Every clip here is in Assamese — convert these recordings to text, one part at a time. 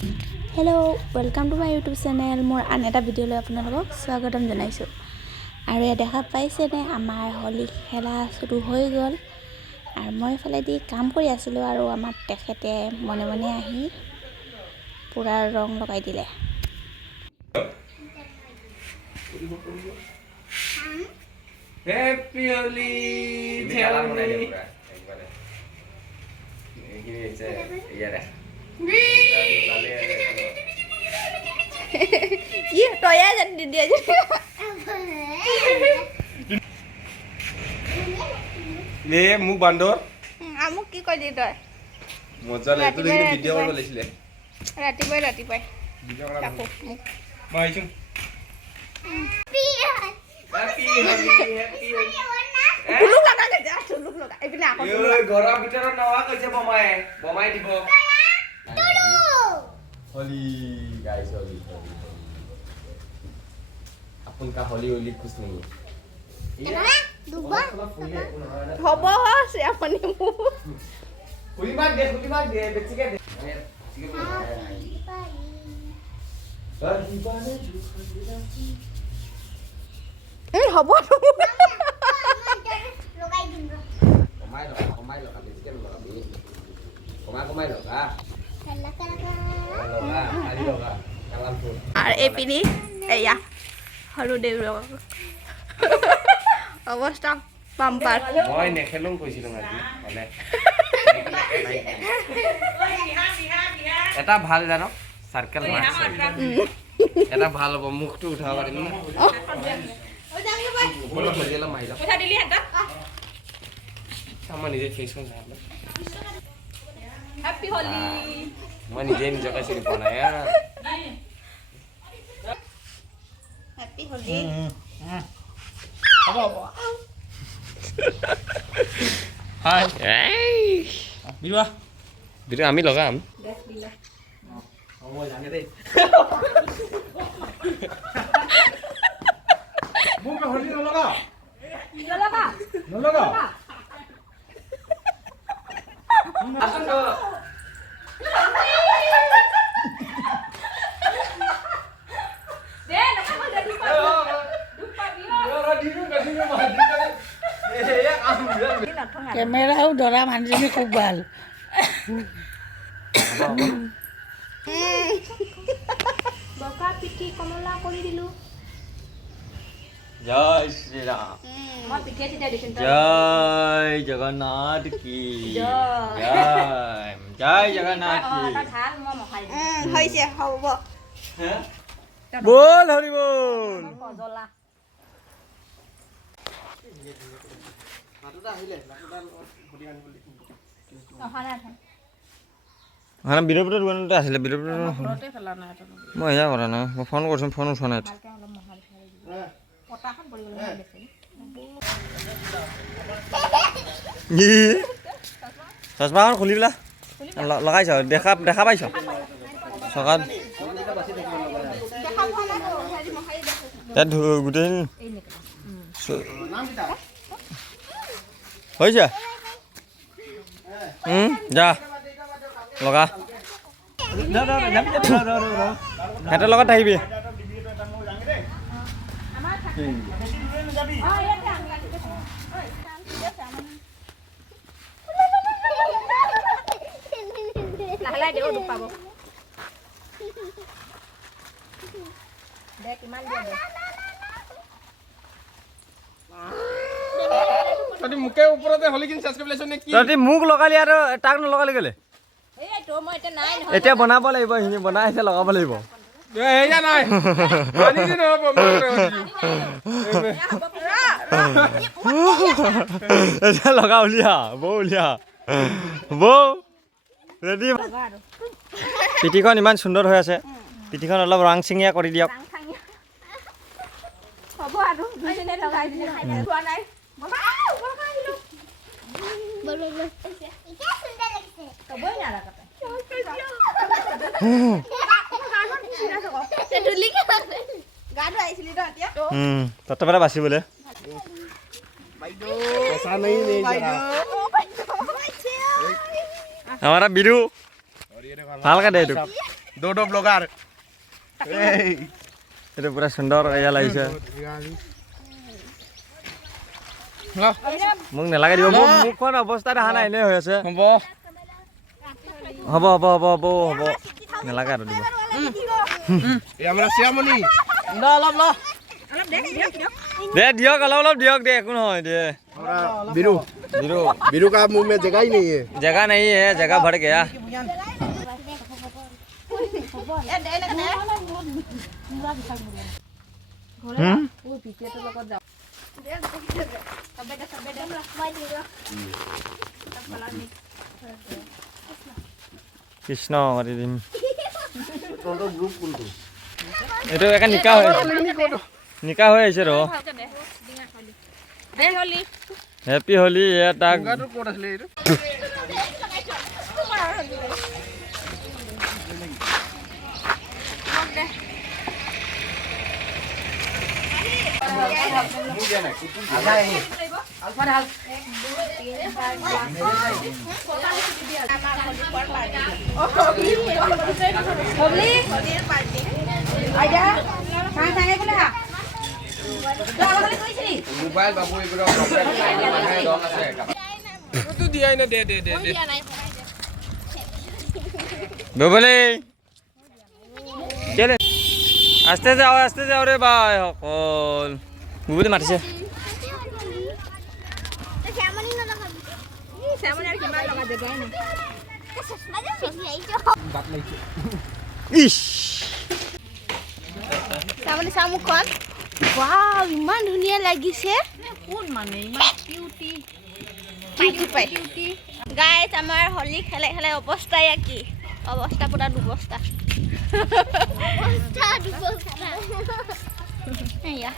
Hello' welcome to my YouTube channel. মোৰ আন এটা ভিডিঅ'লৈ আপোনালোকক স্বাগতম জনাইছোঁ। আৰু ইয়াত দেখা পাইছেনে আমাৰ হোলী খেলা শুৰু হৈ গ'ল। আৰু মই এইফালেদি কাম কৰি আছিলোঁ আৰু আমাৰ তেখেতে মনে মনে আহি পূৰা ৰং লগাই দিলে। হেপী হোলী মোক বান্দৰ মোক কি কৈ দি তই মজা লাগে তো দেখি ভিডিঅ' কৰিব লাগিছিলে ৰাতিপুৱাই মই আহিছো ঘৰৰ ভিতৰত নৱা কৈছে বমাই দিব होली गाइस होली अपन का होली होली कुछ नहीं है হ'ব আছে আপুনি खुली मार दे बेची के दे হ'ব কমাই লগা আর এপিনি এয়া হলু দেউৰ অৱস্থা পাম্পাৰ মই নেখেলং কৈছিলাম আজি মানে এটা ভাল জানো সাৰ্কেল মাৰছে এটা ভাল হ'ব মুখটো উঠাব পাৰিম না ওপৰত হলিলা মাইলা পইচা দিলি হেতা সামা নিজে ফেসখন চাই হ্যাপি হোলি মই নিজে নিজকে চিনি পোৱা নাই হ্যাপি হোলি হ'ব হাই বিৰুৱা আমি লগাম মই জানে দেই মোক হলি নলগা আসুন তো কেমেৰাও ধৰা মানুহজনী খুব ভাল বকা পিঠি কমলা কৰি দিলো जय श्री राम মই পিঠে চিটা দিছিন जय जगन्नाथ की जय। जय जगन्नाथ की ঢাল মই মহাই হৈছে হ'ব बोल हरि बोल কজলা हाँ बिरपुर दुकानते आছিলে बिरपुर মই এয়া কৰা নাই মই ফোন কৰিছোঁ ফোন উঠোৱা নাই চশমাখন খুলি পেলা লগাইছ দেখা পাইছ চকাত তাত গোটেই হৈছে যা লগা সিহঁতৰ লগত আহিবি লাহে দেও দুখ পাব দে কিমান দিয়ে দে তই মুকে ওপৰতে হলি কিন চেঞ্জ কৰি লৈছ নে কি তহঁতি মোক লগালি আৰু তাক নলগালি কেলে এই তো মই এটা নাই এতিয়া বনাব লাগিব এইখিনি বনাই এতিয়া লগাব লাগিব এয়া নাই পানী দি নহব এতিয়া লগা উলিয়া বৌ উলিয়া বৌ ৰেডি পিঠিখন ইমান সুন্দৰ হৈ আছে পিঠিখন অলপ ৰং চিঙীয়া কৰি দিয়ক হ'ব আৰু দুজনে লগাই দিলে খাই খোৱা নাই কবই নালাগে গাটো আহিছিলি তো এতিয়া তত্ত্বপৰা বাচিবলৈ पैसा नहीं जरा हमारा बिरु ভালকে দে এইটো दो ब्लॉगर এইটো পুৰা সুন্দৰ এয়া লাগিছে মোক নালাগে দিব মুখখন অৱস্থা দেখা নাই এনে হৈ আছে হ'ব হ'ব হ'ব হ'ব হ'ব নালাগে আৰু দিব আমরা শ্যামনি দে দিয়ক অলপ অলপ দিয়ক দে একো নহয় দে बिरू बिरू बिरू का मुंह में जगह ही नहीं है जगह नहीं है जगह भर गया কৃষ্ণ হৰি দিম এইটো একে নিকা হৈ আহিছে ৰ হেপী হোলি তাক मोबाइल बाबू एगुलो दन আছে তো দিয়াই না দে দে দে দে ববলে চলে আস্তে যাও রে ভাই সকল বুবলি মাতিছে ইস চামনি চামুখন ওয়াও ইমান ধুনীয়া লাগিছে কোন মানে ইমান কিউটি গাইজ আমাৰ হোলি খেলে খেলে অৱস্থা কি অৱস্থা পুৰা দুবস্থা এয়া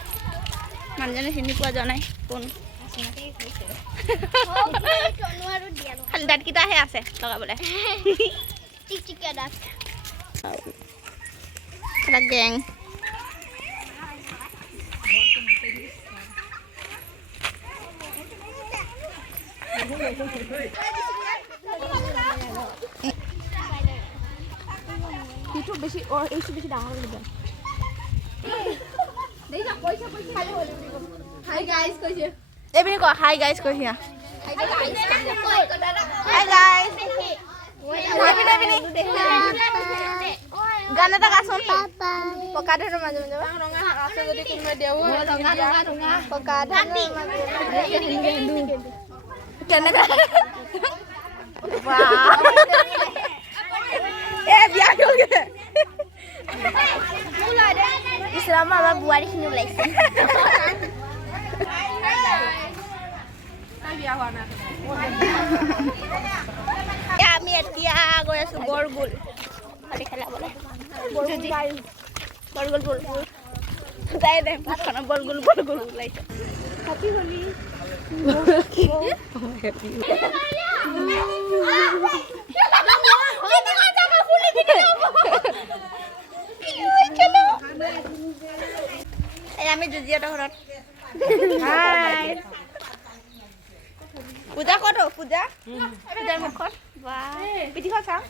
মানুহজনে চিনি পোৱা যোৱা নাই কোন খালি দাঁতকেইটাহে আছে লগাবলৈ গেং এইটো বেছি ডাঙৰ কৰি দিয়া হাই গাইজ কৈছে এইপিনে ক হাই গাইজ কৈছে হাই গাইজ গান এটা গাচোন পকা ধৰণৰ মাজে মাজে ৰঙা আছে যদি কোনোবাই দেও ৰঙা পকা ধৰণৰ মাজে কেনেকা এ বিয়া গ'লগে ইছলাম আমাৰ বুৱাৰীখিনি ওলাইছে আমি এতিয়া গৈ আছো বৰগুল খেলাবলৈ বৰগুল তাই দে বৰগুল ওলাইছে হেপী হোলি আমি যুজিহঁতৰ ঘৰত পূজা ক'ত পূজাৰ মুখখন পিঠিখন চাওঁ